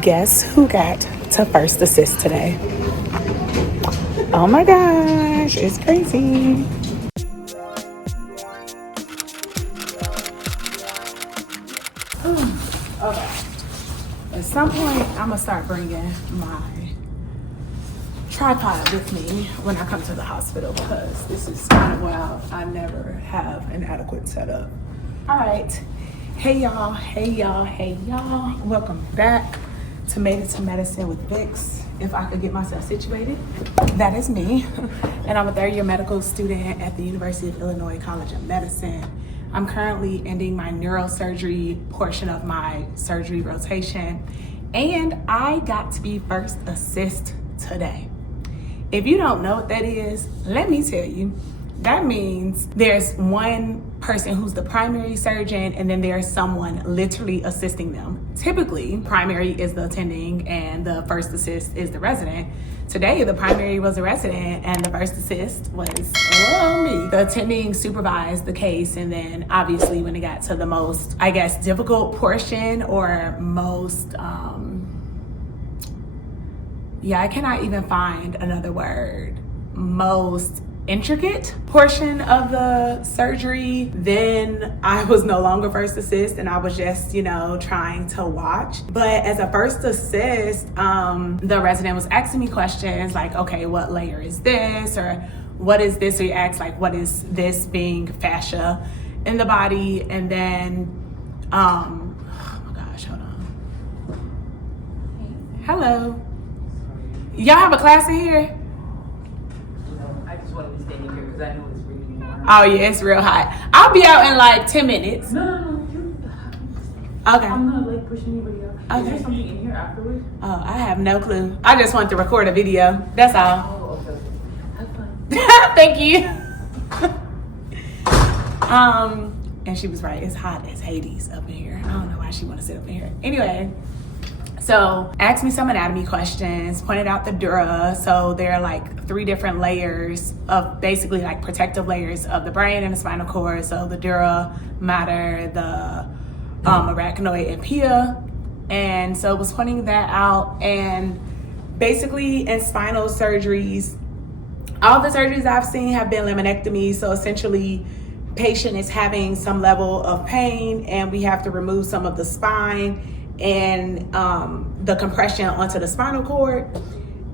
Guess who got to first assist today? Oh my gosh, it's crazy. Okay. At some point, I'm gonna start bringing my tripod with me when I come to the hospital because this is kind of wild. I never have an adequate setup. All right. Hey y'all, hey y'all, hey y'all. Welcome back to Madeittomedicine with Vix. If I could get myself situated, that is me. And I'm a third-year medical student at the University of Illinois College of Medicine. I'm currently ending my neurosurgery portion of my surgery rotation, and I got to be first assist today. If you don't know what that is, let me tell you. That means there's one person who's the primary surgeon, and then there's someone literally assisting them. Typically, primary is the attending and the first assist is the resident. Today, the primary was the resident and the first assist was me. The attending supervised the case, and then obviously when it got to the most, I guess, difficult portion or most, I cannot even find another word, most intricate portion of the surgery, then I was no longer first assist and I was just, trying to watch. But as a first assist, the resident was asking me questions like, okay, what layer is this? Or what is this? Or he asked like, what is this, being fascia in the body? And then, oh my gosh, hold on. Hello. Y'all have a class in here? I just wanted to stay in here because I know it's really warm. Oh yeah, it's real hot. I'll be out in like 10 minutes. No. Okay. I'm not like pushing anybody out. Okay. Is there something in here afterwards? Oh, I have no clue. I just want to record a video. That's all. Oh, okay. Have fun. Thank you. And she was right. It's hot as Hades up in here. I don't know why she want to sit up in here. Anyway. So asked me some anatomy questions, pointed out the dura. So there are like 3 different layers of basically like protective layers of the brain and the spinal cord. So the dura, mater, the arachnoid and pia. And so was pointing that out. And basically in spinal surgeries, all the surgeries I've seen have been laminectomy. So essentially patient is having some level of pain and we have to remove some of the spine and the compression onto the spinal cord,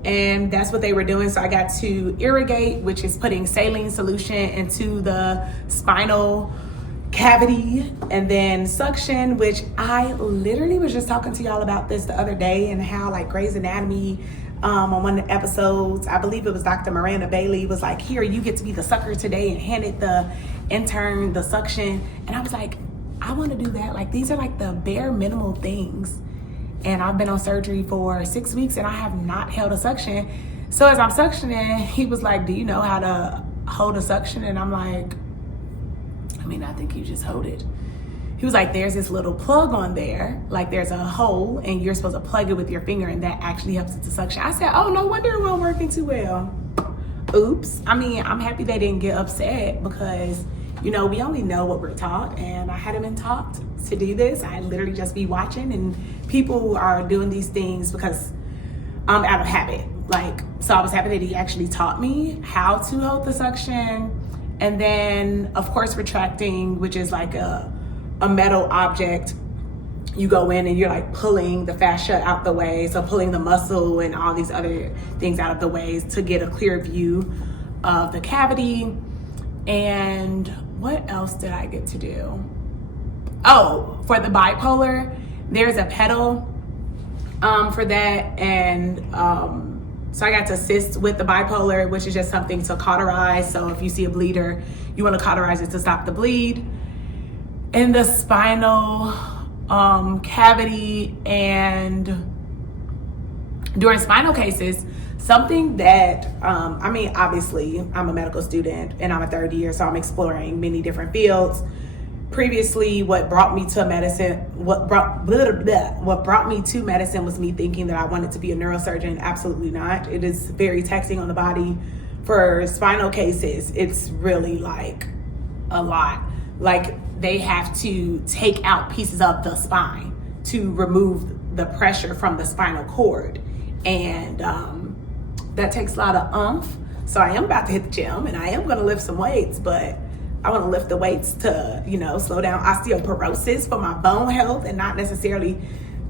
and that's what they were doing. So I got to irrigate, which is putting saline solution into the spinal cavity, and then suction, which I literally was just talking to y'all about this the other day, and how like Grey's Anatomy on one of the episodes, I believe it was Dr. Miranda Bailey, was like, here, you get to be the sucker today, and handed the intern the suction. And I was like, I want to do that. Like, these are like the bare minimal things. And I've been on surgery for 6 weeks and I have not held a suction. So as I'm suctioning, he was like, do you know how to hold a suction? And I'm like, I think you just hold it. He was like, there's this little plug on there. Like there's a hole and you're supposed to plug it with your finger and that actually helps it to suction. I said, oh, no wonder it wasn't working too well. Oops. I'm happy they didn't get upset because we only know what we're taught, and I hadn't been taught to do this. I literally just be watching, and people are doing these things because I'm out of habit. So I was happy that he actually taught me how to hold the suction. And then, of course, retracting, which is like a metal object. You go in and you're like pulling the fascia out the way, so pulling the muscle and all these other things out of the way to get a clear view of the cavity. And what else did I get to do? Oh, for the bipolar, there's a pedal for that. And so I got to assist with the bipolar, which is just something to cauterize. So if you see a bleeder, you want to cauterize it to stop the bleed. In the spinal cavity, and during spinal cases, something that, obviously I'm a medical student and I'm a third year, so I'm exploring many different fields. Previously, what brought me to medicine was me thinking that I wanted to be a neurosurgeon. Absolutely not. It is very taxing on the body. For spinal cases, it's really like a lot. Like they have to take out pieces of the spine to remove the pressure from the spinal cord. And that takes a lot of oomph. So I am about to hit the gym and I am gonna lift some weights, but I wanna lift the weights to, slow down osteoporosis for my bone health and not necessarily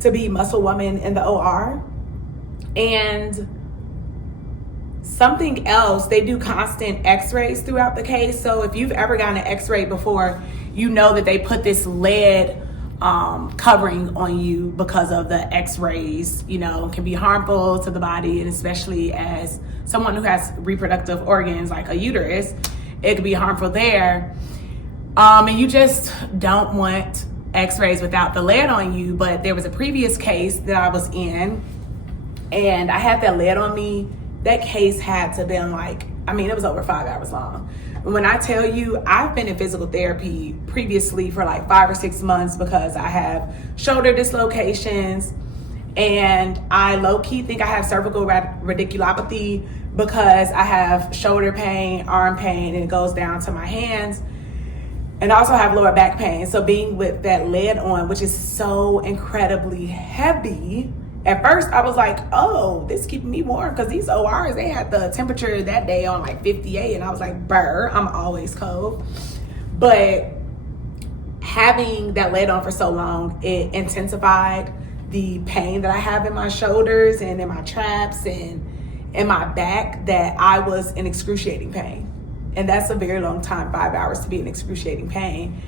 to be muscle woman in the OR. And something else, they do constant x-rays throughout the case. So if you've ever gotten an x-ray before, you know that they put this lead covering on you because of the x-rays, can be harmful to the body, and especially as someone who has reproductive organs like a uterus, it could be harmful there. And you just don't want x-rays without the lead on you. But there was a previous case that I was in and I had that lead on me. That case had to have been it was over 5 hours long. When I tell you, I've been in physical therapy previously for 5 or 6 months because I have shoulder dislocations, and I low-key think I have cervical radiculopathy because I have shoulder pain, arm pain, and it goes down to my hands. And I also have lower back pain. So being with that lead on, which is so incredibly heavy, at first I was like, oh, this is keeping me warm, because these ORs, they had the temperature that day on 58, and I was like, brr, I'm always cold. But having that lead on for so long, it intensified the pain that I have in my shoulders and in my traps and in my back, that I was in excruciating pain. And that's a very long time, 5 hours, to be in excruciating pain.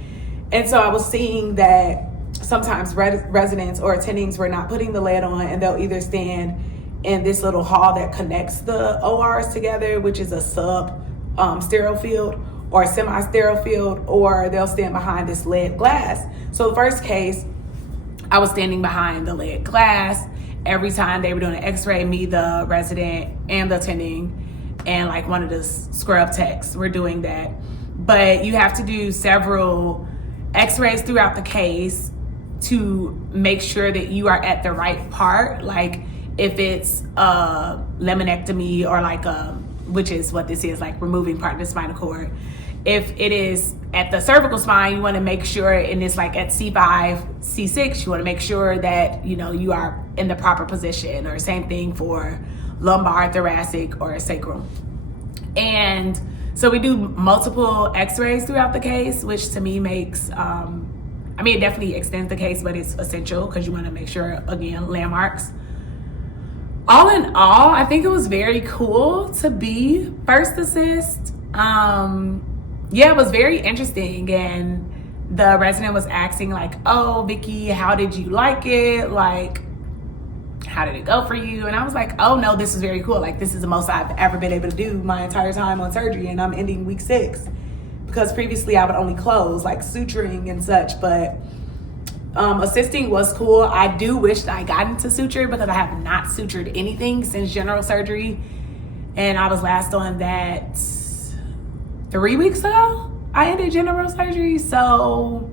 And so I was seeing that sometimes residents or attendings were not putting the lead on, and they'll either stand in this little hall that connects the ORs together, which is a sterile field or a semi-sterile field, or they'll stand behind this lead glass. So the first case, I was standing behind the lead glass. Every time they were doing an x-ray, me, the resident, and the attending, and one of the scrub techs were doing that. But you have to do several x-rays throughout the case to make sure that you are at the right part. If it's a laminectomy or which is what this is, removing part of the spinal cord. If it is at the cervical spine, you want to make sure, and it's at C5, C6, you want to make sure that, you are in the proper position, or same thing for lumbar, thoracic, or sacral. And so we do multiple x-rays throughout the case, which to me makes, it definitely extends the case, but it's essential because you want to make sure, again, landmarks. All in all, I think it was very cool to be first assist. It was very interesting. And the resident was asking oh, Vicky, how did you like it? How did it go for you? And I was like, oh no, this is very cool. This is the most I've ever been able to do my entire time on surgery, and I'm ending week 6. Because previously I would only close, suturing and such, but assisting was cool. I do wish that I got into suture because I have not sutured anything since general surgery. And I was last on that 3 weeks ago. I ended general surgery, so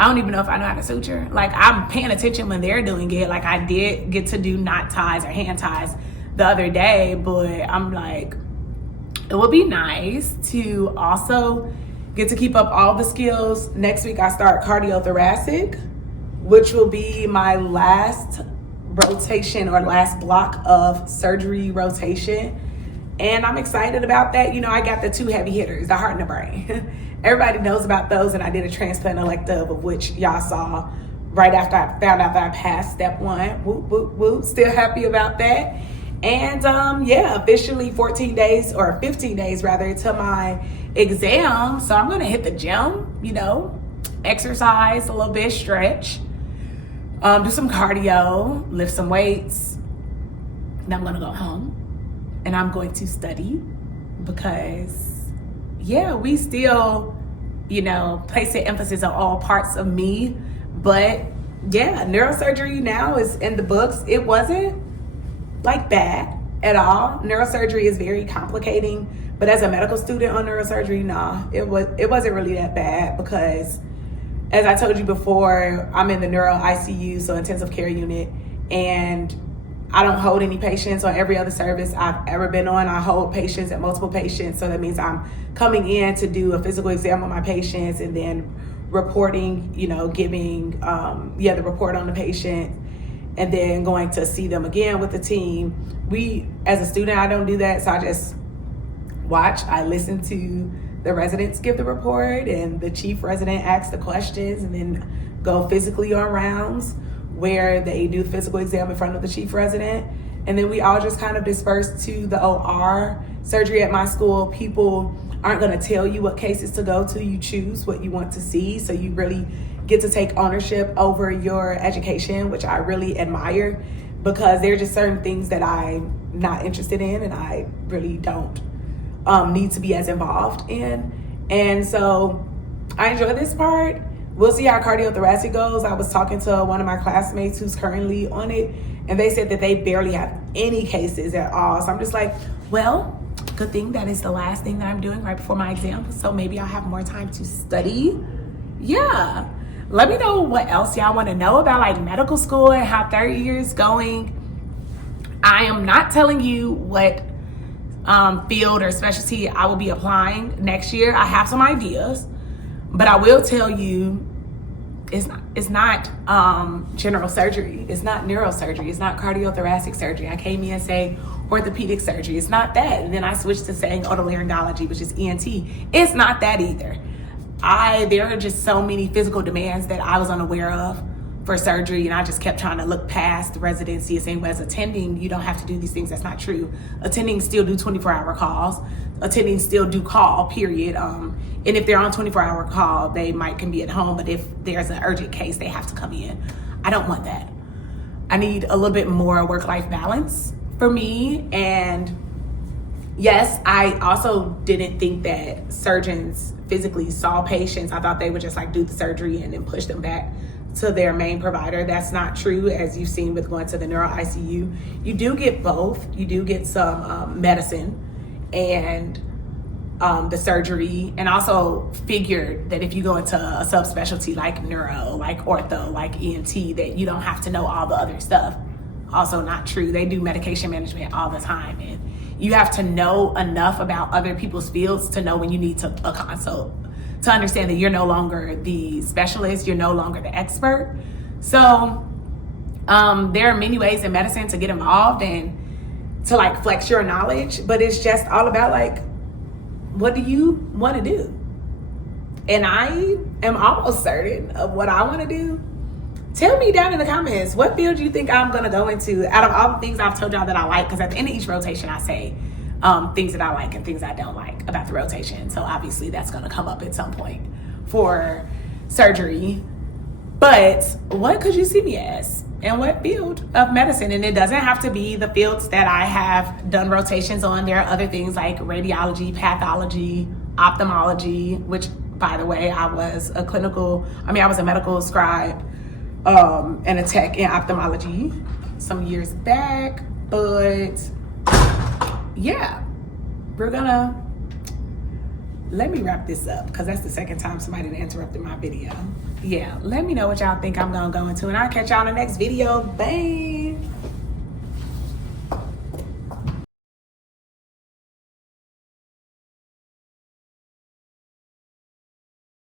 I don't even know if I know how to suture. I'm paying attention when they're doing it. I did get to do knot ties or hand ties the other day, but I'm it would be nice to also get to keep up all the skills. Next week I start cardiothoracic, which will be my last rotation or last block of surgery rotation. And I'm excited about that. I got the 2 heavy hitters, the heart and the brain. Everybody knows about those, and I did a transplant elective, of which y'all saw right after I found out that I passed step 1. Whoop, whoop, whoop. Still happy about that. And officially 15 days rather to my exam. So I'm gonna hit the gym, exercise a little bit, stretch, do some cardio, lift some weights. Then I'm gonna go home and I'm going to study because we still, place the emphasis on all parts of me. But neurosurgery now is in the books. It wasn't bad at all. Neurosurgery is very complicating, but as a medical student on neurosurgery, it wasn't really that bad, because as I told you before, I'm in the neuro ICU, so intensive care unit, and I don't hold any patients on every other service I've ever been on. I hold patients at multiple patients, so that means I'm coming in to do a physical exam on my patients and then reporting, giving the report on the patient. and then going to see them again with the team. As a student, I don't do that, so I just watch. I listen to the residents give the report, and the chief resident asks the questions, and then go physically on rounds where they do the physical exam in front of the chief resident. And then we all just kind of disperse to the OR. Surgery at my school, people aren't going to tell you what cases to go to. You choose what you want to see, so you really get to take ownership over your education, which I really admire, because there are just certain things that I'm not interested in and I really don't need to be as involved in. And so I enjoy this part. We'll see how cardiothoracic goes. I was talking to one of my classmates who's currently on it, and they said that they barely have any cases at all. So I'm just like, well, good thing that is the last thing that I'm doing right before my exam, so maybe I'll have more time to study. Yeah. Let me know what else y'all want to know about like medical school and how third year is going. I am not telling you what field or specialty I will be applying next year. I have some ideas, but I will tell you it's not general surgery. It's not neurosurgery. It's not cardiothoracic surgery. I came in and say orthopedic surgery. It's not that. And then I switched to saying otolaryngology, which is ENT. It's not that either. There are just so many physical demands that I was unaware of for surgery, and I just kept trying to look past the residency and saying, well, as attending, you don't have to do these things. That's not true. Attending still do 24-hour calls. Attending still do call, period. And if they're on 24-hour call, they can be at home, but if there's an urgent case, they have to come in. I don't want that. I need a little bit more work-life balance for me. And yes, I also didn't think that surgeons physically saw patients. I thought they would just like do the surgery and then push them back to their main provider. That's not true, as you've seen with going to the neuro ICU. You do get both. You do get some medicine and the surgery, and also figured that if you go into a subspecialty like neuro, like ortho, like ENT, that you don't have to know all the other stuff. Also not true. They do medication management all the time, and you have to know enough about other people's fields to know when you need a consult, to understand that you're no longer the specialist, you're no longer the expert. So there are many ways in medicine to get involved and to like flex your knowledge, but it's just all about like, what do you want to do? And I am almost certain of what I want to do. Tell me down in the comments, what field do you think I'm going to go into out of all the things I've told y'all that I like? Because at the end of each rotation, I say things that I like and things I don't like about the rotation. So obviously that's going to come up at some point for surgery. But what could you see me as? And what field of medicine? And it doesn't have to be the fields that I have done rotations on. There are other things like radiology, pathology, ophthalmology, which, by the way, I was a medical scribe and a tech in ophthalmology some years back. But yeah, let me wrap this up, because that's the second time somebody interrupted my video. Yeah, let me know what y'all think I'm gonna go into, and I'll catch y'all in the next video. Bye.